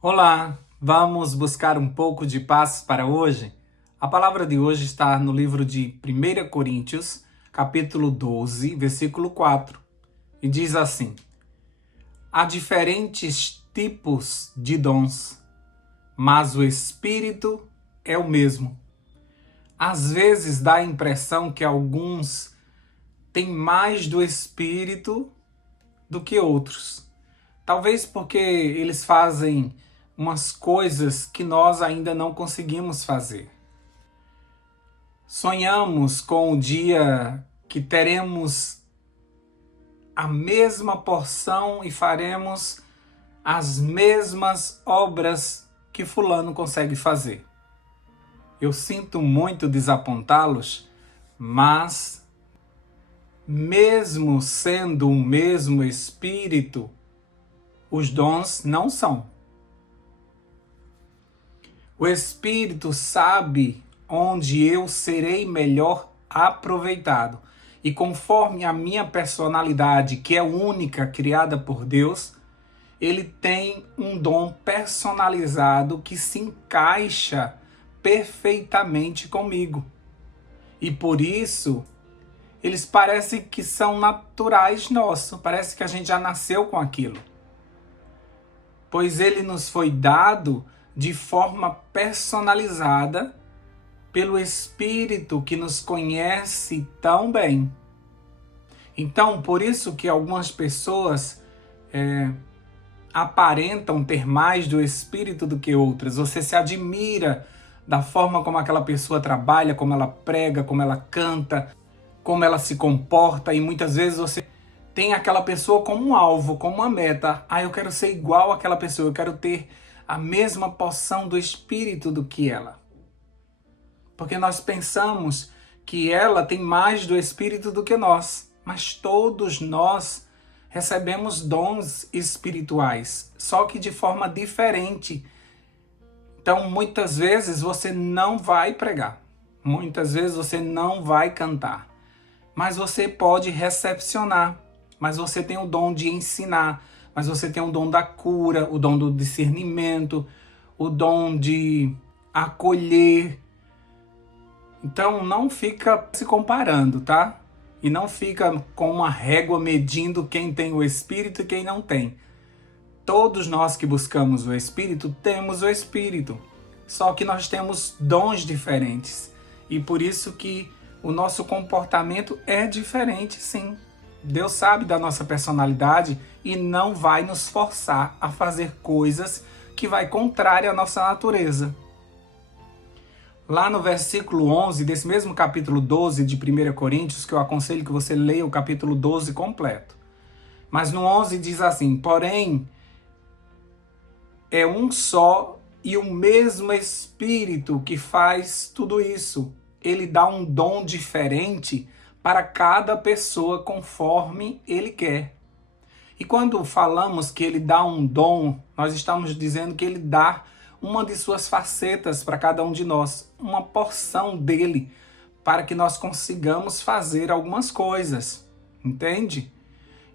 Olá, vamos buscar um pouco de paz para hoje? A palavra de hoje está no livro de 1 Coríntios, capítulo 12, versículo 4, e diz assim: Há diferentes tipos de dons, mas o Espírito é o mesmo. Às vezes dá a impressão que alguns têm mais do Espírito do que outros. Talvez porque eles fazem umas coisas que nós ainda não conseguimos fazer. Sonhamos com o dia que teremos a mesma porção e faremos as mesmas obras que fulano consegue fazer. Eu sinto muito desapontá-los, mas mesmo sendo o mesmo Espírito, os dons não são. O Espírito sabe onde eu serei melhor aproveitado. E conforme a minha personalidade, que é única, criada por Deus, ele tem um dom personalizado que se encaixa perfeitamente comigo. E por isso, eles parecem que são naturais nossos. Parece que a gente já nasceu com aquilo. Pois ele nos foi dado de forma personalizada pelo Espírito que nos conhece tão bem. Então, por isso que algumas pessoas aparentam ter mais do Espírito do que outras. Você se admira da forma como aquela pessoa trabalha, como ela prega, como ela canta, como ela se comporta, e muitas vezes você tem aquela pessoa como um alvo, como uma meta. Eu quero ser igual àquela pessoa, eu quero ter a mesma porção do Espírito do que ela. Porque nós pensamos que ela tem mais do Espírito do que nós. Mas todos nós recebemos dons espirituais, só que de forma diferente. Então, muitas vezes você não vai pregar. Muitas vezes você não vai cantar. Mas você pode recepcionar. Mas você tem o dom de ensinar. Mas você tem o dom da cura, o dom do discernimento, o dom de acolher. Então não fica se comparando, tá? E não fica com uma régua medindo quem tem o Espírito e quem não tem. Todos nós que buscamos o Espírito temos o Espírito. Só que nós temos dons diferentes. E por isso que o nosso comportamento é diferente, sim. Deus sabe da nossa personalidade e não vai nos forçar a fazer coisas que vai contrária à nossa natureza. Lá no versículo 11 desse mesmo capítulo 12 de 1 Coríntios, que eu aconselho que você leia o capítulo 12 completo. Mas no 11 diz assim: porém, é um só e o mesmo Espírito que faz tudo isso. Ele dá um dom diferente para cada pessoa conforme ele quer. E quando falamos que ele dá um dom, nós estamos dizendo que ele dá uma de suas facetas para cada um de nós, uma porção dele, para que nós consigamos fazer algumas coisas, entende?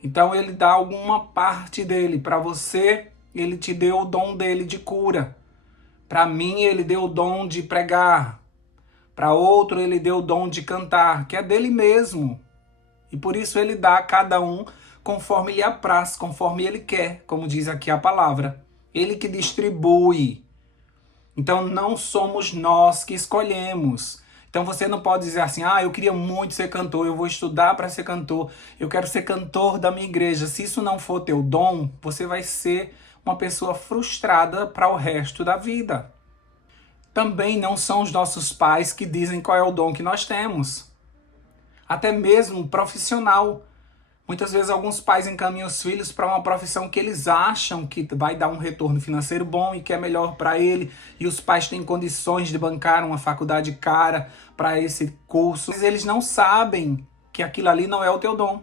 Então ele dá alguma parte dele. Para você, ele te deu o dom dele de cura. Para mim, ele deu o dom de pregar. Para outro, ele deu o dom de cantar, que é dele mesmo. E por isso ele dá a cada um conforme lhe apraz, conforme ele quer, como diz aqui a palavra. Ele que distribui. Então não somos nós que escolhemos. Então você não pode dizer assim: eu queria muito ser cantor, eu vou estudar para ser cantor, eu quero ser cantor da minha igreja. Se isso não for teu dom, você vai ser uma pessoa frustrada para o resto da vida. Também não são os nossos pais que dizem qual é o dom que nós temos. Até mesmo profissional. Muitas vezes alguns pais encaminham os filhos para uma profissão que eles acham que vai dar um retorno financeiro bom e que é melhor para ele, e os pais têm condições de bancar uma faculdade cara para esse curso. Mas eles não sabem que aquilo ali não é o teu dom.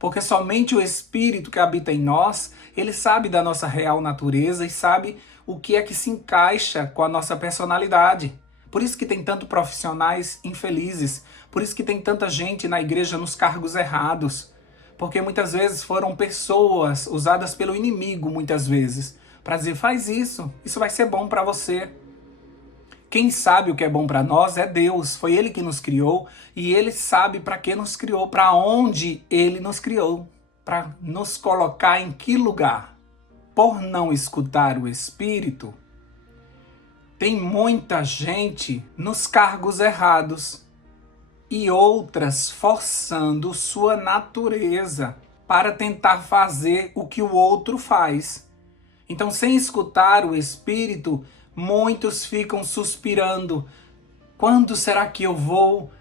Porque somente o Espírito que habita em nós, ele sabe da nossa real natureza e sabe o que é que se encaixa com a nossa personalidade. Por isso que tem tantos profissionais infelizes, por isso que tem tanta gente na igreja nos cargos errados. Porque muitas vezes foram pessoas usadas pelo inimigo, muitas vezes, para dizer, faz isso vai ser bom para você. Quem sabe o que é bom para nós é Deus, foi Ele que nos criou e Ele sabe para que nos criou, para onde Ele nos criou, para nos colocar em que lugar. Por não escutar o Espírito, tem muita gente nos cargos errados e outras forçando sua natureza para tentar fazer o que o outro faz. Então, sem escutar o Espírito, muitos ficam suspirando. Quando será que eu vou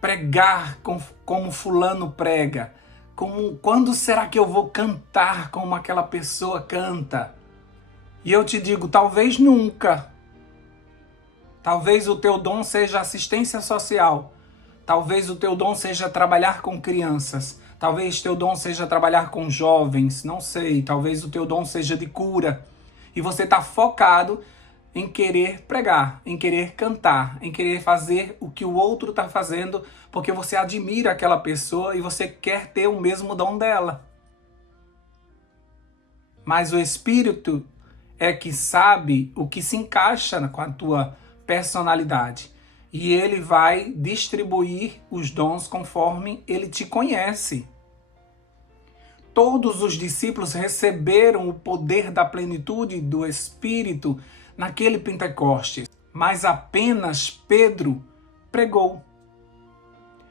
pregar como fulano prega? Quando será que eu vou cantar como aquela pessoa canta? E eu te digo, talvez nunca. Talvez o teu dom seja assistência social. Talvez o teu dom seja trabalhar com crianças. Talvez teu dom seja trabalhar com jovens. Não sei. Talvez o teu dom seja de cura. E você está focado em querer pregar, em querer cantar, em querer fazer o que o outro está fazendo, porque você admira aquela pessoa e você quer ter o mesmo dom dela. Mas o Espírito é que sabe o que se encaixa com a tua personalidade. E ele vai distribuir os dons conforme ele te conhece. Todos os discípulos receberam o poder da plenitude do Espírito naquele Pentecostes, mas apenas Pedro pregou.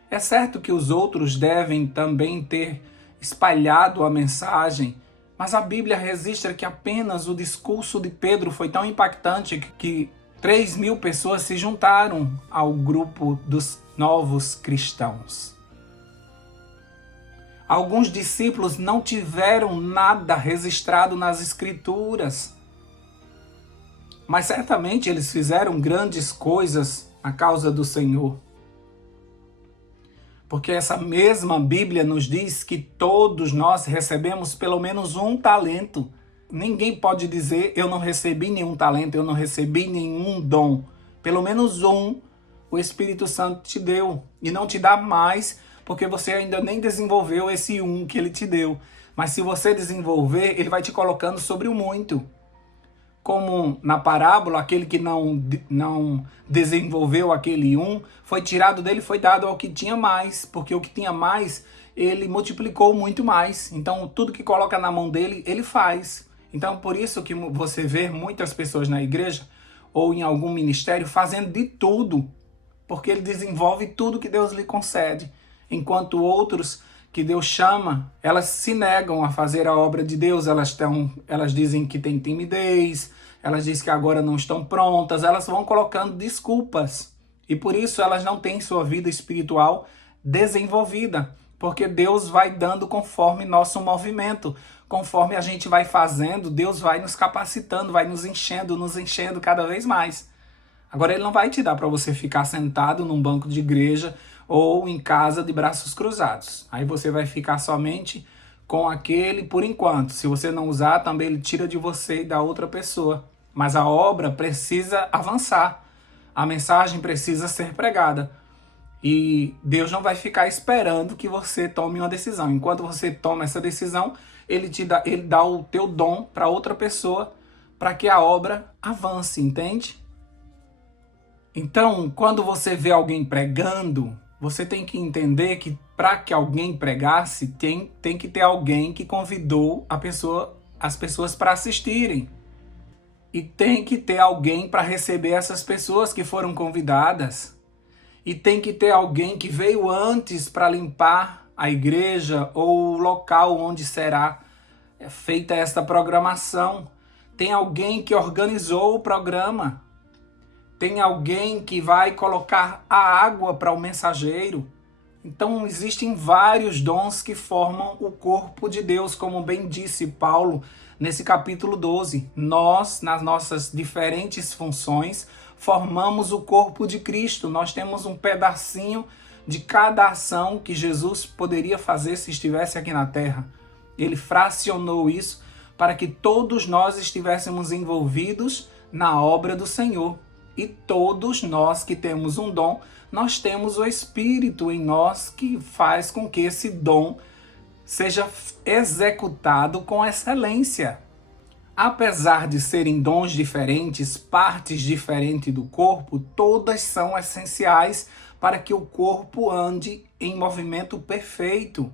É certo que os outros devem também ter espalhado a mensagem, mas a Bíblia registra que apenas o discurso de Pedro foi tão impactante que 3.000 pessoas se juntaram ao grupo dos novos cristãos. Alguns discípulos não tiveram nada registrado nas Escrituras, mas certamente eles fizeram grandes coisas à causa do Senhor. Porque essa mesma Bíblia nos diz que todos nós recebemos pelo menos um talento. Ninguém pode dizer, eu não recebi nenhum talento, eu não recebi nenhum dom. Pelo menos um, o Espírito Santo te deu. E não te dá mais, porque você ainda nem desenvolveu esse um que ele te deu. Mas se você desenvolver, ele vai te colocando sobre o muito. Como na parábola, aquele que não desenvolveu aquele um, foi tirado dele, foi dado ao que tinha mais, porque o que tinha mais, ele multiplicou muito mais. Então, tudo que coloca na mão dele, ele faz. Então, por isso que você vê muitas pessoas na igreja ou em algum ministério fazendo de tudo, porque ele desenvolve tudo que Deus lhe concede. Enquanto outros que Deus chama, elas se negam a fazer a obra de Deus, elas dizem que tem timidez, elas dizem que agora não estão prontas, elas vão colocando desculpas. E por isso elas não têm sua vida espiritual desenvolvida, porque Deus vai dando conforme nosso movimento. Conforme a gente vai fazendo, Deus vai nos capacitando, vai nos enchendo cada vez mais. Agora ele não vai te dar para você ficar sentado num banco de igreja ou em casa de braços cruzados. Aí você vai ficar somente com aquele por enquanto. Se você não usar, também ele tira de você e da outra pessoa. Mas a obra precisa avançar. A mensagem precisa ser pregada. E Deus não vai ficar esperando que você tome uma decisão. Enquanto você toma essa decisão, ele dá o teu dom para outra pessoa para que a obra avance, entende? Então, quando você vê alguém pregando, você tem que entender que para que alguém pregasse, tem que ter alguém que convidou as pessoas para assistirem. E tem que ter alguém para receber essas pessoas que foram convidadas. E tem que ter alguém que veio antes para limpar a igreja ou o local onde será feita esta programação. Tem alguém que organizou o programa. Tem alguém que vai colocar a água para o mensageiro. Então existem vários dons que formam o corpo de Deus, como bem disse Paulo nesse capítulo 12. Nós, nas nossas diferentes funções, formamos o corpo de Cristo. Nós temos um pedacinho de cada ação que Jesus poderia fazer se estivesse aqui na terra. Ele fracionou isso para que todos nós estivéssemos envolvidos na obra do Senhor. E todos nós que temos um dom, nós temos o Espírito em nós que faz com que esse dom seja executado com excelência. Apesar de serem dons diferentes, partes diferentes do corpo, todas são essenciais para que o corpo ande em movimento perfeito,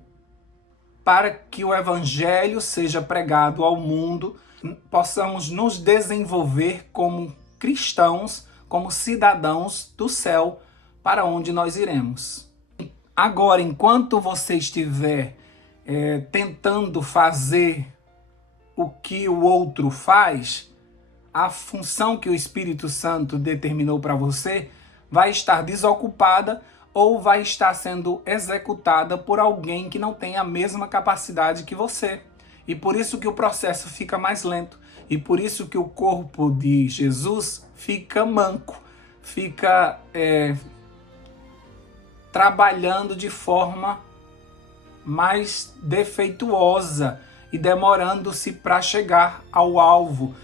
para que o evangelho seja pregado ao mundo, possamos nos desenvolver como cristãos, como cidadãos do céu, para onde nós iremos. Agora, enquanto você estiver tentando fazer o que o outro faz, a função que o Espírito Santo determinou para você vai estar desocupada ou vai estar sendo executada por alguém que não tem a mesma capacidade que você. E por isso que o processo fica mais lento. E por isso que o corpo de Jesus fica manco, fica trabalhando de forma mais defeituosa e demorando-se para chegar ao alvo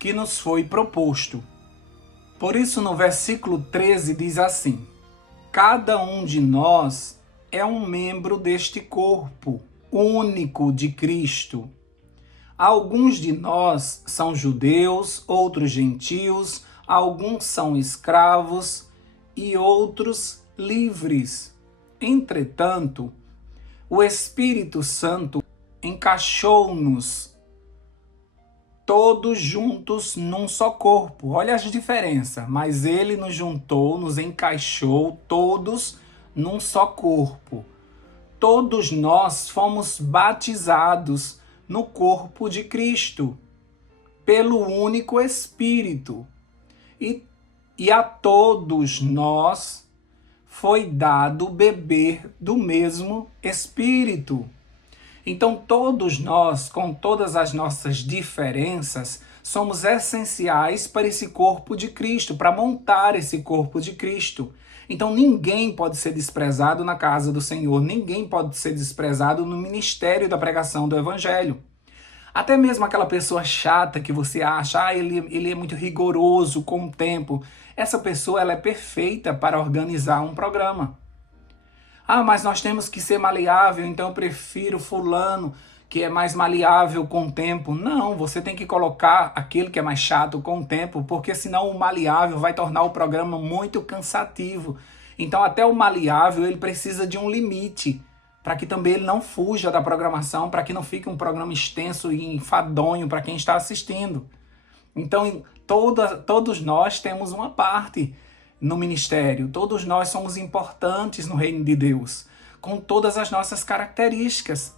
que nos foi proposto. Por isso, no versículo 13 diz assim: cada um de nós é um membro deste corpo único de Cristo. Alguns de nós são judeus, outros gentios, alguns são escravos e outros livres. Entretanto, o Espírito Santo encaixou-nos todos juntos num só corpo. Olha as diferenças, mas ele nos juntou, nos encaixou todos num só corpo. Todos nós fomos batizados no corpo de Cristo, pelo único Espírito. E a todos nós foi dado beber do mesmo Espírito. Então todos nós, com todas as nossas diferenças, somos essenciais para esse corpo de Cristo, para montar esse corpo de Cristo. Então ninguém pode ser desprezado na casa do Senhor, ninguém pode ser desprezado no ministério da pregação do Evangelho. Até mesmo aquela pessoa chata que você acha, ele é muito rigoroso com o tempo. Essa pessoa ela é perfeita para organizar um programa. Mas nós temos que ser maleável, então eu prefiro fulano, que é mais maleável com o tempo. Não, você tem que colocar aquele que é mais chato com o tempo, porque senão o maleável vai tornar o programa muito cansativo. Então até o maleável ele precisa de um limite, para que também ele não fuja da programação, para que não fique um programa extenso e enfadonho para quem está assistindo. Então todos nós temos uma parte no ministério, todos nós somos importantes no reino de Deus, com todas as nossas características.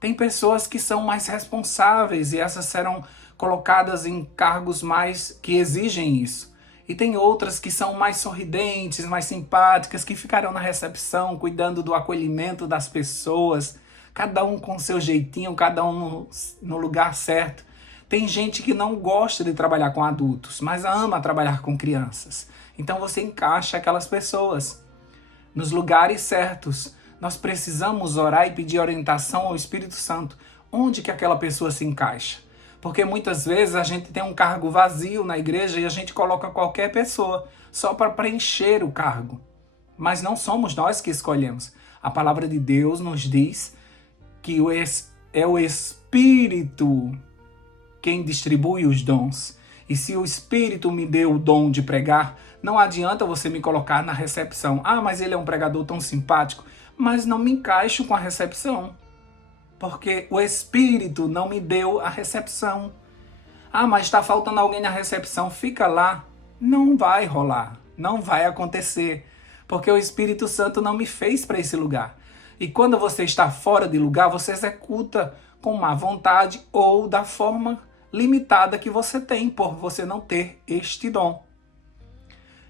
Tem pessoas que são mais responsáveis e essas serão colocadas em cargos mais que exigem isso. E tem outras que são mais sorridentes, mais simpáticas, que ficarão na recepção, cuidando do acolhimento das pessoas, cada um com seu jeitinho, cada um no lugar certo. Tem gente que não gosta de trabalhar com adultos, mas ama trabalhar com crianças. Então você encaixa aquelas pessoas nos lugares certos. Nós precisamos orar e pedir orientação ao Espírito Santo. Onde que aquela pessoa se encaixa? Porque muitas vezes a gente tem um cargo vazio na igreja e a gente coloca qualquer pessoa só para preencher o cargo. Mas não somos nós que escolhemos. A palavra de Deus nos diz que é o Espírito quem distribui os dons. E se o Espírito me deu o dom de pregar, não adianta você me colocar na recepção. Mas ele é um pregador tão simpático. Mas não me encaixo com a recepção. Porque o Espírito não me deu a recepção. Mas está faltando alguém na recepção. Fica lá. Não vai rolar. Não vai acontecer. Porque o Espírito Santo não me fez para esse lugar. E quando você está fora de lugar, você executa com má vontade ou da forma limitada que você tem, por você não ter este dom.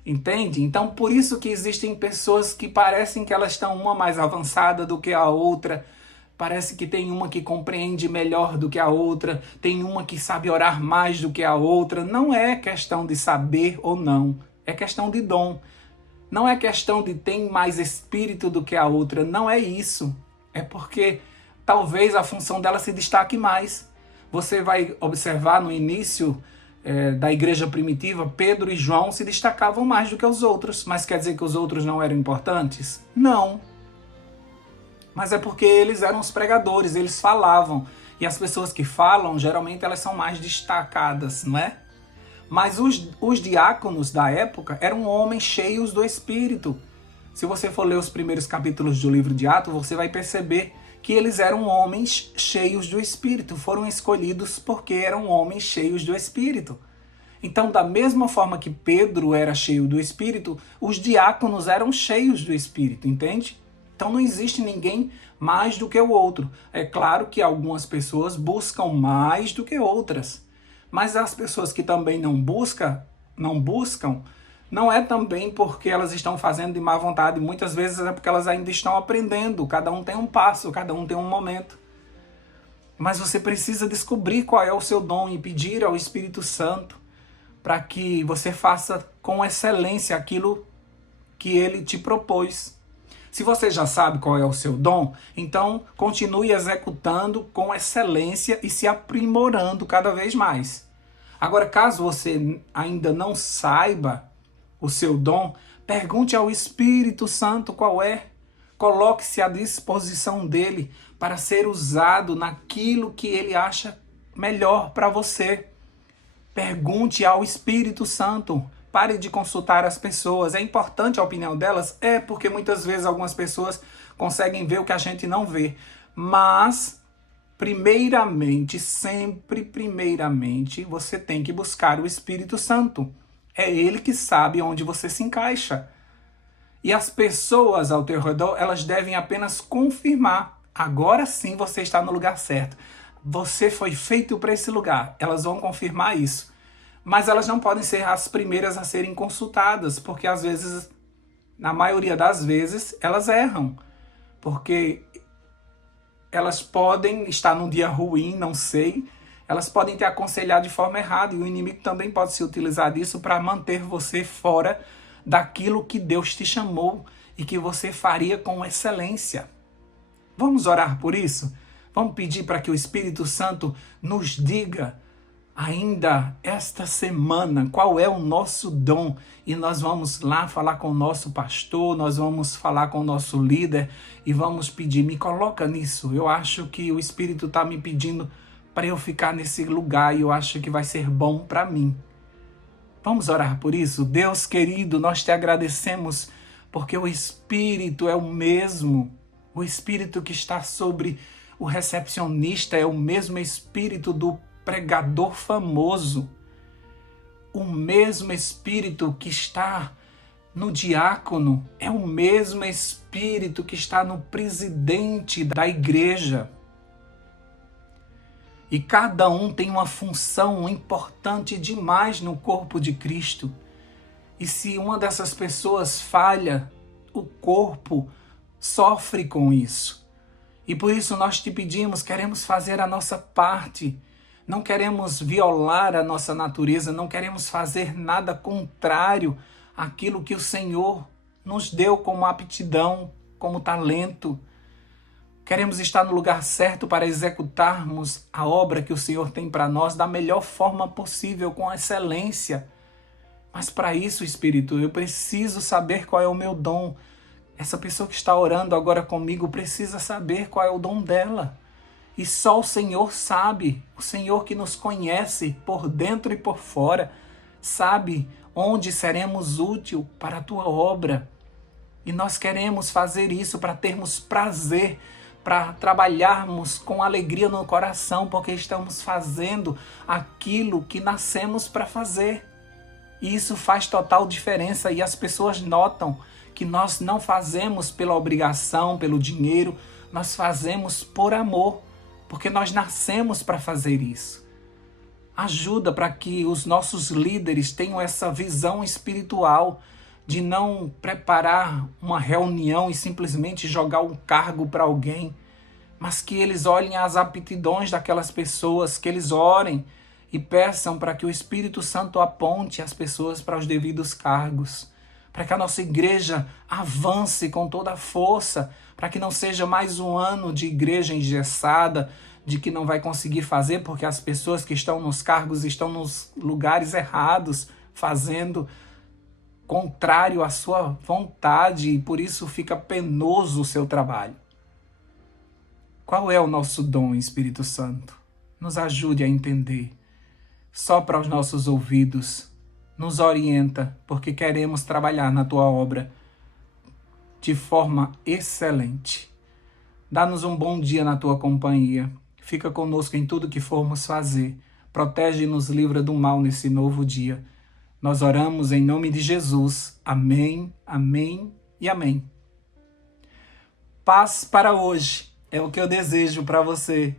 Entende? Então, por isso que existem pessoas que parecem que elas estão uma mais avançada do que a outra. Parece que tem uma que compreende melhor do que a outra. Tem uma que sabe orar mais do que a outra. Não é questão de saber ou não. É questão de dom. Não é questão de ter mais espírito do que a outra. Não é isso. É porque talvez a função dela se destaque mais. Você vai observar no início da igreja primitiva, Pedro e João se destacavam mais do que os outros. Mas quer dizer que os outros não eram importantes? Não. Mas é porque eles eram os pregadores, eles falavam. E as pessoas que falam, geralmente elas são mais destacadas, não é? Mas os diáconos da época eram homens cheios do Espírito. Se você for ler os primeiros capítulos do livro de Atos, você vai perceber que eles eram homens cheios do Espírito. Foram escolhidos porque eram homens cheios do Espírito. Então, da mesma forma que Pedro era cheio do Espírito, os diáconos eram cheios do Espírito, entende? Então não existe ninguém mais do que o outro. É claro que algumas pessoas buscam mais do que outras. Mas as pessoas que também não buscam, não é também porque elas estão fazendo de má vontade. Muitas vezes é porque elas ainda estão aprendendo. Cada um tem um passo, cada um tem um momento. Mas você precisa descobrir qual é o seu dom e pedir ao Espírito Santo para que você faça com excelência aquilo que ele te propôs. Se você já sabe qual é o seu dom, então continue executando com excelência e se aprimorando cada vez mais. Agora, caso você ainda não saiba o seu dom, pergunte ao Espírito Santo qual é. Coloque-se à disposição dele para ser usado naquilo que ele acha melhor para você. Pergunte ao Espírito Santo. Pare de consultar as pessoas. É importante a opinião delas? É, porque muitas vezes algumas pessoas conseguem ver o que a gente não vê. Mas, sempre primeiramente, você tem que buscar o Espírito Santo. É ele que sabe onde você se encaixa. E as pessoas ao teu redor, elas devem apenas confirmar. Agora sim você está no lugar certo. Você foi feito para esse lugar. Elas vão confirmar isso. Mas elas não podem ser as primeiras a serem consultadas, porque às vezes, na maioria das vezes, elas erram. Porque elas podem estar num dia ruim, não sei. Elas podem te aconselhar de forma errada. E o inimigo também pode se utilizar disso para manter você fora daquilo que Deus te chamou e que você faria com excelência. Vamos orar por isso? Vamos pedir para que o Espírito Santo nos diga ainda esta semana qual é o nosso dom. E nós vamos lá falar com o nosso pastor, nós vamos falar com o nosso líder e vamos pedir, me coloca nisso. Eu acho que o Espírito está me pedindo para eu ficar nesse lugar e eu acho que vai ser bom para mim. Vamos orar por isso? Deus querido, nós te agradecemos porque o Espírito é o mesmo. O Espírito que está sobre o recepcionista é o mesmo Espírito do pregador famoso. O mesmo Espírito que está no diácono é o mesmo Espírito que está no presidente da igreja. E cada um tem uma função importante demais no corpo de Cristo. E se uma dessas pessoas falha, o corpo sofre com isso. E por isso nós te pedimos, queremos fazer a nossa parte. Não queremos violar a nossa natureza, não queremos fazer nada contrário àquilo que o Senhor nos deu como aptidão, como talento. Queremos estar no lugar certo para executarmos a obra que o Senhor tem para nós da melhor forma possível, com excelência. Mas para isso, Espírito, eu preciso saber qual é o meu dom. Essa pessoa que está orando agora comigo precisa saber qual é o dom dela. E só o Senhor sabe, o Senhor que nos conhece por dentro e por fora, sabe onde seremos útil para a tua obra. E nós queremos fazer isso para termos prazer, para trabalharmos com alegria no coração, porque estamos fazendo aquilo que nascemos para fazer. E isso faz total diferença e as pessoas notam que nós não fazemos pela obrigação, pelo dinheiro, nós fazemos por amor, porque nós nascemos para fazer isso. Ajuda para que os nossos líderes tenham essa visão espiritual de não preparar uma reunião e simplesmente jogar um cargo para alguém, mas que eles olhem as aptidões daquelas pessoas, que eles orem e peçam para que o Espírito Santo aponte as pessoas para os devidos cargos, para que a nossa igreja avance com toda a força, para que não seja mais um ano de igreja engessada, de que não vai conseguir fazer porque as pessoas que estão nos cargos estão nos lugares errados, fazendo contrário à sua vontade e por isso fica penoso o seu trabalho. Qual é o nosso dom, Espírito Santo? Nos ajude a entender. Sopra aos nossos ouvidos, nos orienta, porque queremos trabalhar na Tua obra de forma excelente. Dá-nos um bom dia na Tua companhia. Fica conosco em tudo que formos fazer. Protege e nos livra do mal nesse novo dia. Nós oramos em nome de Jesus. Amém, amém e amém. Paz para hoje é o que eu desejo para você.